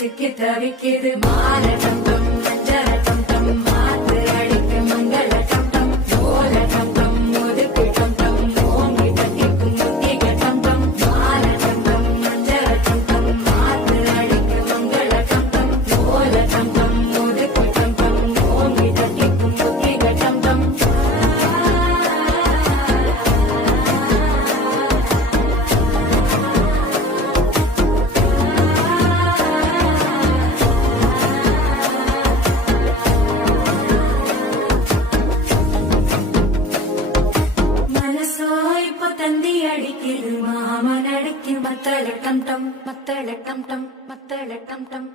சிக்கி தவிக்கிது மால டம் டம் மஞ்சள டம் டம் மாத்து அடிக்க மங்கள டம் டம் ஓல டம் டம் ஒதுக்கு டம் டம் ஓங்கி தட்டிக்கும் முத்திக டம் டம் மால டம் டம் மஞ்சள டம் டம் மாத்து அடிக்க மங்கள டம் டம் ஓல டம் டம் ஒதுக்கு டம் டம் ஓங்கி தட்டிக்கும் முத்திக டம் டம் தந்தி அடிக்கிது மாமன் அடிக்கு மத்தள டம் டம் மத்தள டம் டம் மத்தள டம் டம்